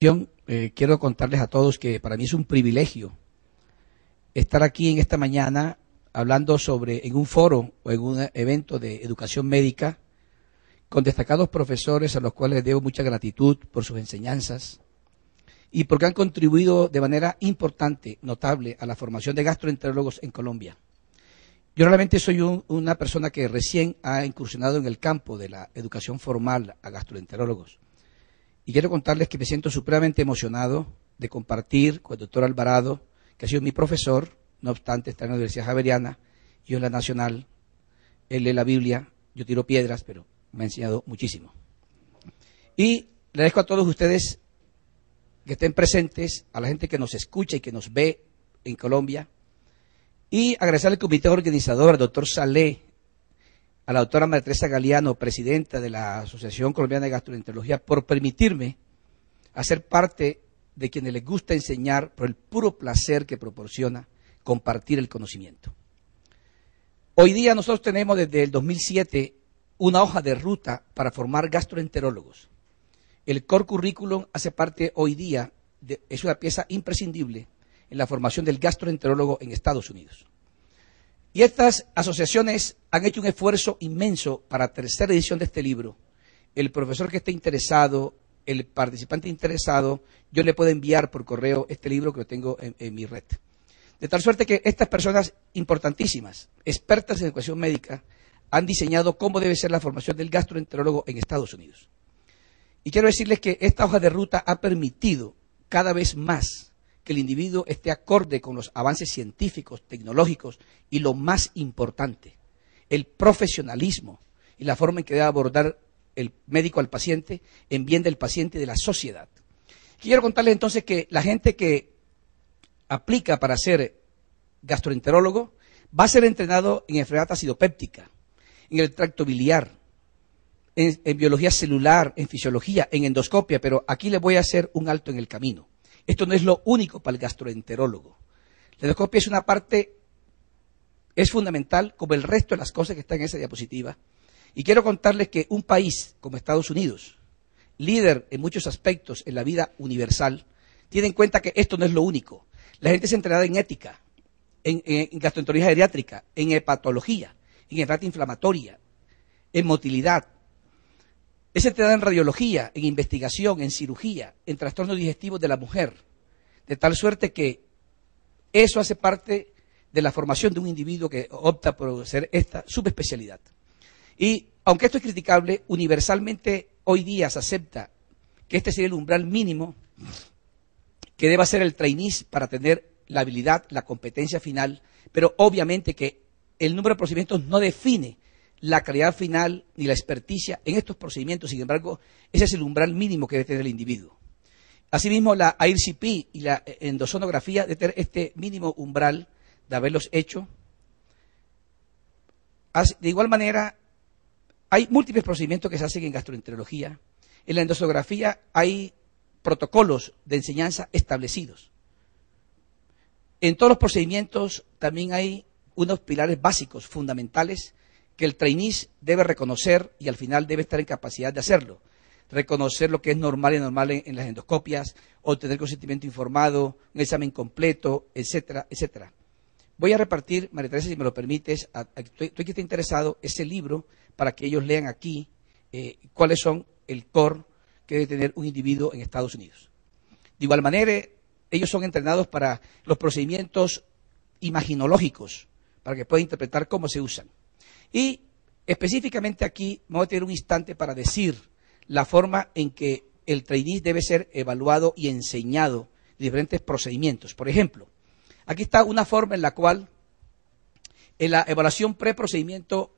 Quiero contarles a todos que para mí es un privilegio estar aquí en esta mañana hablando en un foro o en un evento de educación médica con destacados profesores a los cuales les debo mucha gratitud por sus enseñanzas y porque han contribuido de manera importante, notable, a la formación de gastroenterólogos en Colombia. Yo realmente soy una persona que recién ha incursionado en el campo de la educación formal a gastroenterólogos. Y quiero contarles que me siento supremamente emocionado de compartir con el doctor Alvarado, que ha sido mi profesor, no obstante está en la Universidad Javeriana, yo en la Nacional, él lee la Biblia, yo tiro piedras, pero me ha enseñado muchísimo. Y le agradezco a todos ustedes que estén presentes, a la gente que nos escucha y que nos ve en Colombia, y agradecer al comité organizador, al doctor Saleh, a la doctora María Teresa Galeano, presidenta de la Asociación Colombiana de Gastroenterología, por permitirme hacer parte de quienes les gusta enseñar por el puro placer que proporciona compartir el conocimiento. Hoy día nosotros tenemos desde el 2007 una hoja de ruta para formar gastroenterólogos. El Core Curriculum hace parte hoy día, es una pieza imprescindible en la formación del gastroenterólogo en Estados Unidos. Y estas asociaciones han hecho un esfuerzo inmenso para la tercera edición de este libro. El profesor que esté interesado, el participante interesado, yo le puedo enviar por correo este libro que lo tengo en mi red. De tal suerte que estas personas importantísimas, expertas en educación médica, han diseñado cómo debe ser la formación del gastroenterólogo en Estados Unidos. Y quiero decirles que esta hoja de ruta ha permitido cada vez más que el individuo esté acorde con los avances científicos, tecnológicos y lo más importante, el profesionalismo y la forma en que debe abordar el médico al paciente en bien del paciente y de la sociedad. Quiero contarles entonces que la gente que aplica para ser gastroenterólogo va a ser entrenado en enfermedad acidopéptica, en el tracto biliar, en biología celular, en fisiología, en endoscopia, pero aquí les voy a hacer un alto en el camino. Esto no es lo único para el gastroenterólogo. La endoscopia es una parte, es fundamental como el resto de las cosas que están en esa diapositiva. Y quiero contarles que un país como Estados Unidos, líder en muchos aspectos en la vida universal, tiene en cuenta que esto no es lo único. La gente es entrenada en ética, en gastroenterología geriátrica, en hepatología, en enfermedad inflamatoria, en motilidad. Es entrenada en radiología, en investigación, en cirugía, en trastornos digestivos de la mujer, de tal suerte que eso hace parte de la formación de un individuo que opta por hacer esta subespecialidad. Y aunque esto es criticable, universalmente hoy día se acepta que este sería el umbral mínimo que deba ser el trainees para tener la habilidad, la competencia final, pero obviamente que el número de procedimientos no define la calidad final ni la experticia en estos procedimientos. Sin embargo, ese es el umbral mínimo que debe tener el individuo. Asimismo, la IRCP y la endosonografía debe tener este mínimo umbral de haberlos hecho. De igual manera, hay múltiples procedimientos que se hacen en gastroenterología. En la endosonografía hay protocolos de enseñanza establecidos. En todos los procedimientos también hay unos pilares básicos, fundamentales, que el trainees debe reconocer y al final debe estar en capacidad de hacerlo. Reconocer lo que es normal y anormal en las endoscopias, obtener consentimiento informado, un examen completo, etcétera, etcétera. Voy a repartir, María Teresa, si me lo permites, tú que esté interesado, ese libro para que ellos lean aquí cuáles son el core que debe tener un individuo en Estados Unidos. De igual manera, ellos son entrenados para los procedimientos imaginológicos, para que puedan interpretar cómo se usan. Y específicamente aquí me voy a tener un instante para decir la forma en que el trainee debe ser evaluado y enseñado de diferentes procedimientos. Por ejemplo, aquí está una forma en la cual en la evaluación preprocedimiento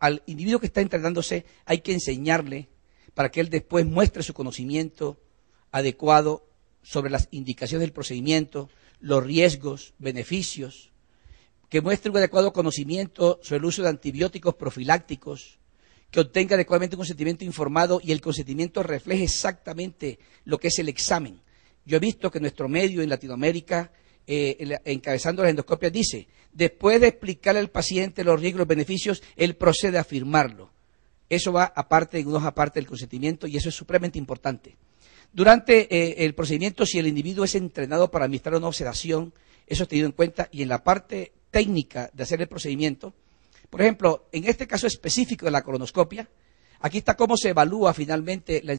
al individuo que está entrenándose hay que enseñarle para que él después muestre su conocimiento adecuado sobre las indicaciones del procedimiento, los riesgos, beneficios, que muestre un adecuado conocimiento sobre el uso de antibióticos profilácticos, que obtenga adecuadamente un consentimiento informado y el consentimiento refleje exactamente lo que es el examen. Yo he visto que nuestro medio en Latinoamérica, encabezando las endoscopias, dice, después de explicarle al paciente los riesgos y los beneficios, él procede a firmarlo. Eso va aparte, en una hoja aparte del consentimiento y eso es supremamente importante. Durante el procedimiento, si el individuo es entrenado para administrar una sedación, eso es tenido en cuenta. Y en la parte técnica de hacer el procedimiento, por ejemplo, en este caso específico de la colonoscopia, aquí está cómo se evalúa finalmente la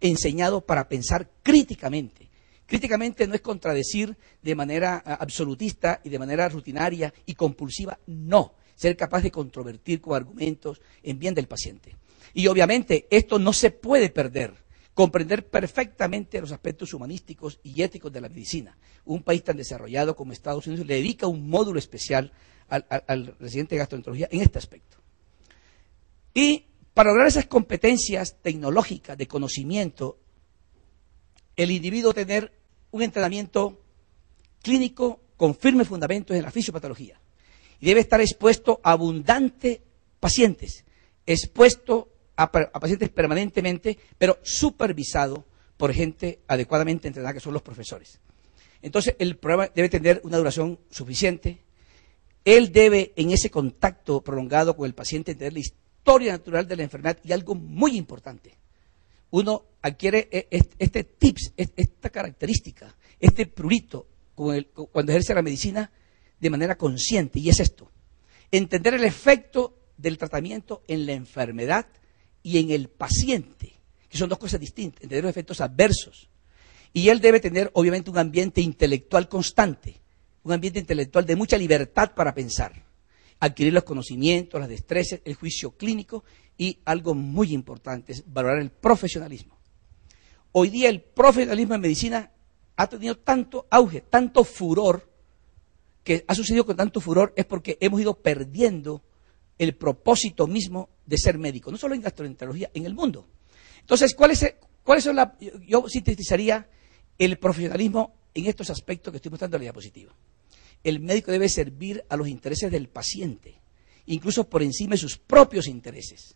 enseñado para pensar críticamente. Críticamente no es contradecir de manera absolutista y de manera rutinaria y compulsiva, no. Ser capaz de controvertir con argumentos en bien del paciente. Y obviamente esto no se puede perder. Comprender perfectamente los aspectos humanísticos y éticos de la medicina. Un país tan desarrollado como Estados Unidos le dedica un módulo especial al residente de gastroenterología en este aspecto. Y para lograr esas competencias tecnológicas de conocimiento, el individuo tener un entrenamiento clínico con firmes fundamentos en la fisiopatología. Y debe estar expuesto a abundantes pacientes, expuesto a pacientes permanentemente, pero supervisado por gente adecuadamente entrenada, que son los profesores. Entonces, el programa debe tener una duración suficiente. Él debe, en ese contacto prolongado con el paciente, entender la historia natural de la enfermedad y algo muy importante. Uno adquiere este tips, esta característica, este prurito cuando ejerce la medicina de manera consciente, y es esto: entender el efecto del tratamiento en la enfermedad y en el paciente, que son dos cosas distintas, entender los efectos adversos. Y él debe tener, obviamente, un ambiente intelectual constante, un ambiente intelectual de mucha libertad para pensar, adquirir los conocimientos, las destrezas, el juicio clínico, y algo muy importante es valorar el profesionalismo. Hoy día el profesionalismo en medicina ha tenido tanto auge, tanto furor, que ha sucedido con tanto furor es porque hemos ido perdiendo el propósito mismo de ser médico, no solo en gastroenterología, en el mundo. Entonces, yo sintetizaría el profesionalismo en estos aspectos que estoy mostrando en la diapositiva. El médico debe servir a los intereses del paciente, incluso por encima de sus propios intereses.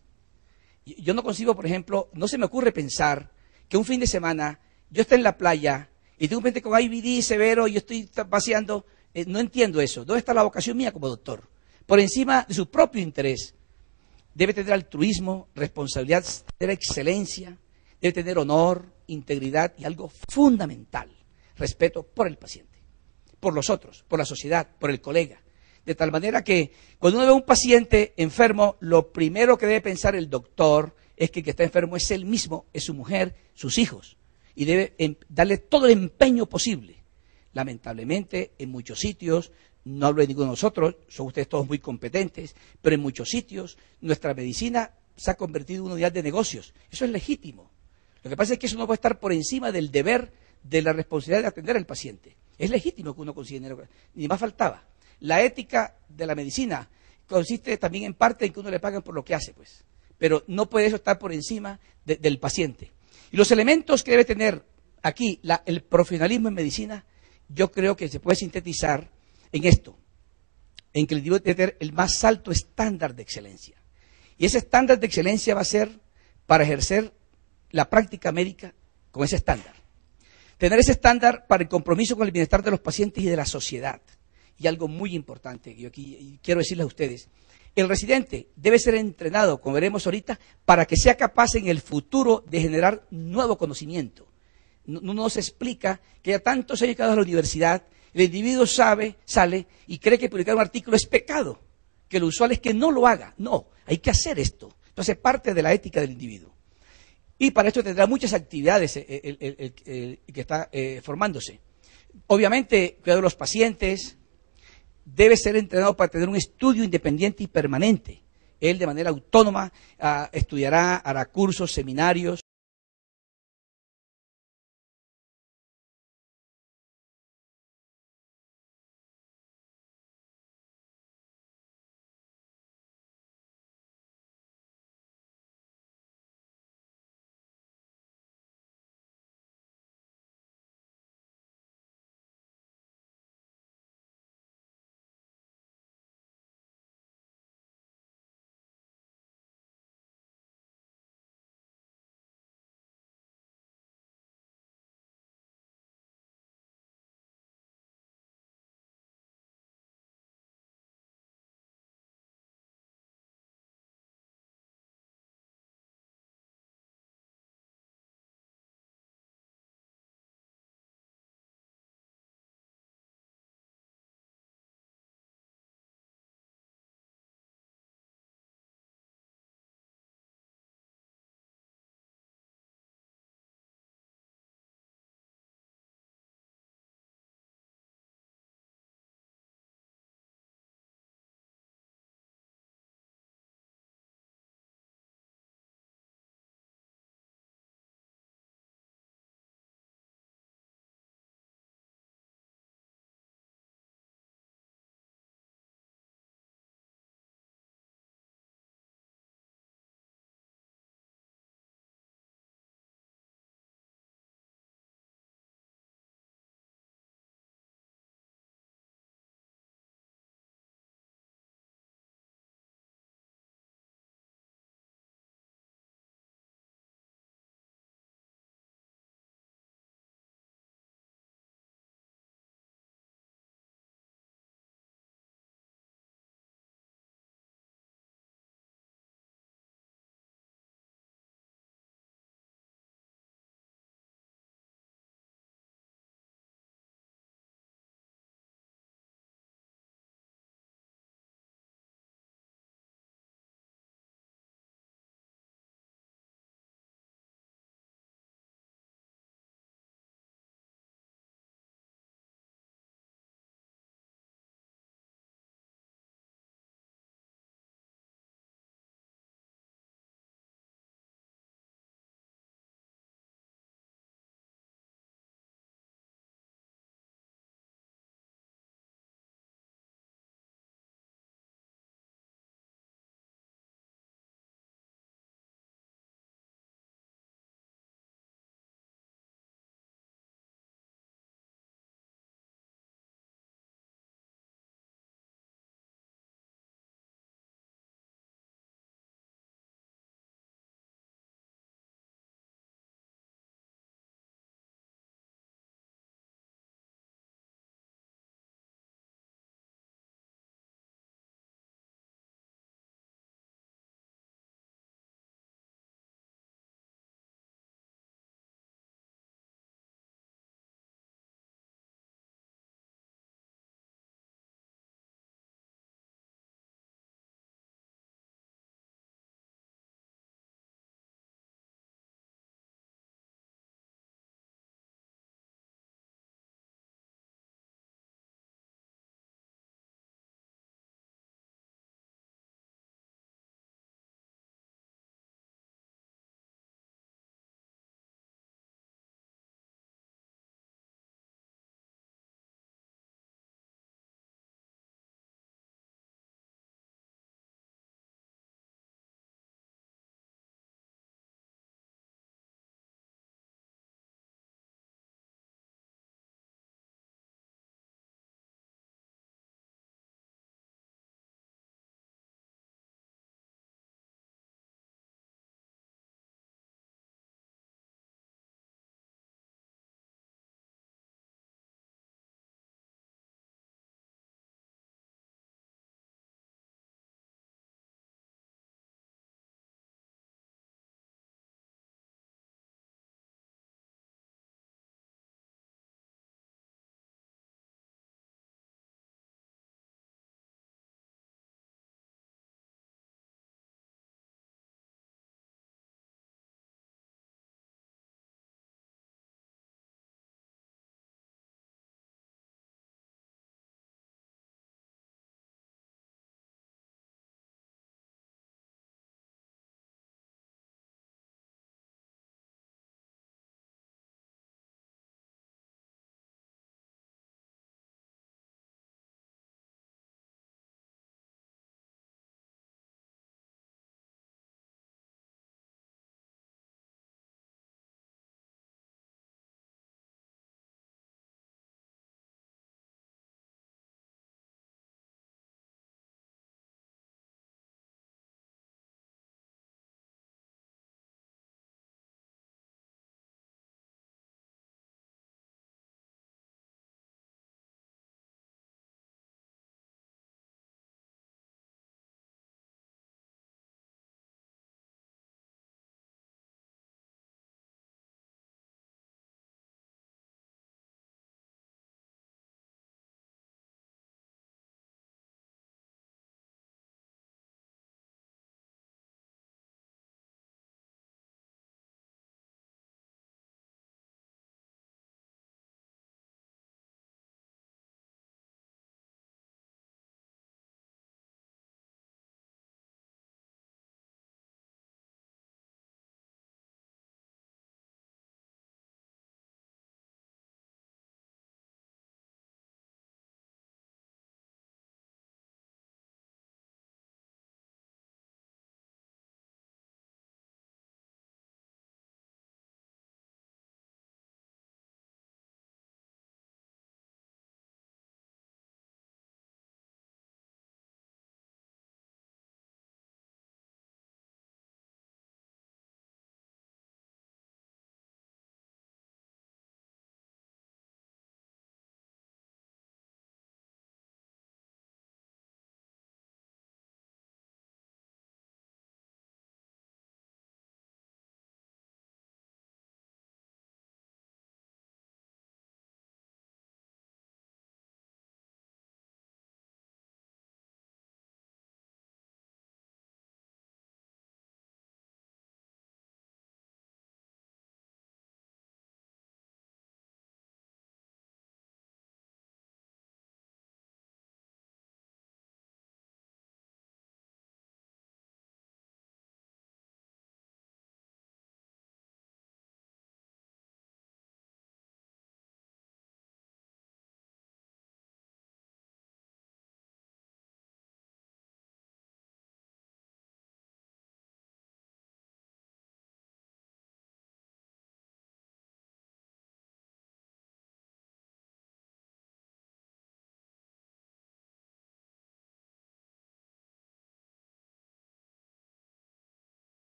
Yo no concibo, por ejemplo, no se me ocurre pensar que un fin de semana yo esté en la playa y tengo un paciente con IBD severo y yo estoy paseando. No entiendo eso. ¿Dónde está la vocación mía como doctor? Por encima de su propio interés. Debe tener altruismo, responsabilidad, tener excelencia, debe tener honor, integridad y algo fundamental: respeto por el paciente, por los otros, por la sociedad, por el colega. De tal manera que cuando uno ve a un paciente enfermo, lo primero que debe pensar el doctor es que el que está enfermo es él mismo, es su mujer, sus hijos, y debe darle todo el empeño posible. Lamentablemente, en muchos sitios, no hablo de ninguno de nosotros, son ustedes todos muy competentes, pero en muchos sitios nuestra medicina se ha convertido en una unidad de negocios. Eso es legítimo. Lo que pasa es que eso no puede estar por encima del deber, de la responsabilidad de atender al paciente. Es legítimo que uno considere, ni más faltaba. La ética de la medicina consiste también en parte en que uno le pagan por lo que hace, pues. Pero no puede eso estar por encima del paciente. Y los elementos que debe tener aquí el profesionalismo en medicina, yo creo que se puede sintetizar en esto, en que el individuo debe tener el más alto estándar de excelencia. Y ese estándar de excelencia va a ser para ejercer la práctica médica con ese estándar. Tener ese estándar para el compromiso con el bienestar de los pacientes y de la sociedad. Y algo muy importante que yo aquí quiero decirles a ustedes: el residente debe ser entrenado, como veremos ahorita, para que sea capaz en el futuro de generar nuevo conocimiento. No nos explica que ya tantos años que ha dado a la universidad, el individuo sale y cree que publicar un artículo es pecado, que lo usual es que no lo haga. No, hay que hacer esto. Entonces, parte de la ética del individuo. Y para esto tendrá muchas actividades que está formándose. Obviamente, cuidado de los pacientes, debe ser entrenado para tener un estudio independiente y permanente. Él, de manera autónoma, estudiará, hará cursos, seminarios,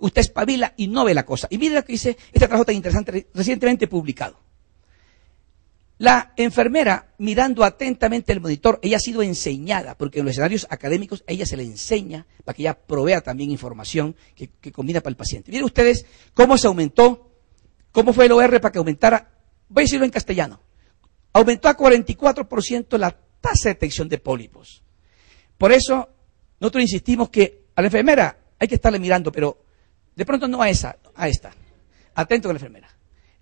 usted espabila y no ve la cosa. Y mire lo que dice este trabajo tan interesante recientemente publicado. La enfermera, mirando atentamente el monitor, ella ha sido enseñada, porque en los escenarios académicos a ella se le enseña para que ella provea también información que combina para el paciente. Miren ustedes cómo se aumentó, cómo fue el OR para que aumentara, voy a decirlo en castellano, aumentó a 44% la tasa de detección de pólipos. Por eso nosotros insistimos que a la enfermera hay que estarle mirando, pero de pronto no a esa, a esta. Atento con la enfermera.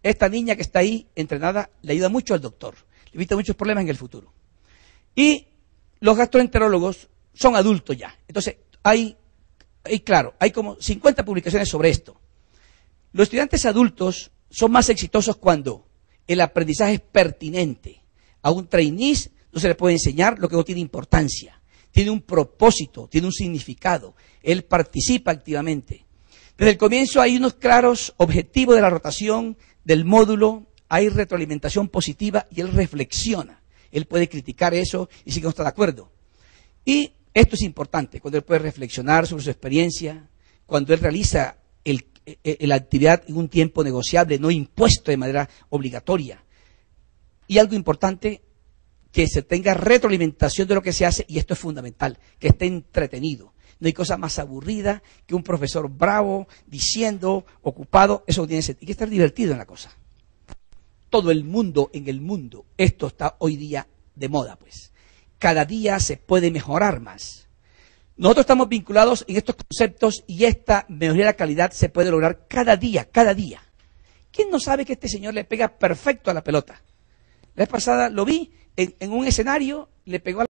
Esta niña que está ahí entrenada le ayuda mucho al doctor, le evita muchos problemas en el futuro. Y los gastroenterólogos son adultos ya. Entonces, hay como 50 publicaciones sobre esto. Los estudiantes adultos son más exitosos cuando el aprendizaje es pertinente. A un trainee no se le puede enseñar lo que no tiene importancia. Tiene un propósito, tiene un significado. Él participa activamente. Desde el comienzo hay unos claros objetivos de la rotación del módulo, hay retroalimentación positiva y él reflexiona. Él puede criticar eso y si no está de acuerdo. Y esto es importante, cuando él puede reflexionar sobre su experiencia, cuando él realiza la actividad en un tiempo negociable, no impuesto de manera obligatoria. Y algo importante, que se tenga retroalimentación de lo que se hace, y esto es fundamental, que esté entretenido. No hay cosa más aburrida que un profesor bravo, diciendo, ocupado, eso no tiene sentido. Hay que estar divertido en la cosa. Todo el mundo en el mundo, esto está hoy día de moda, pues. Cada día se puede mejorar más. Nosotros estamos vinculados en estos conceptos y esta mejoría de la calidad se puede lograr cada día, cada día. ¿Quién no sabe que este señor le pega perfecto a la pelota? La vez pasada lo vi en un escenario, le pegó a la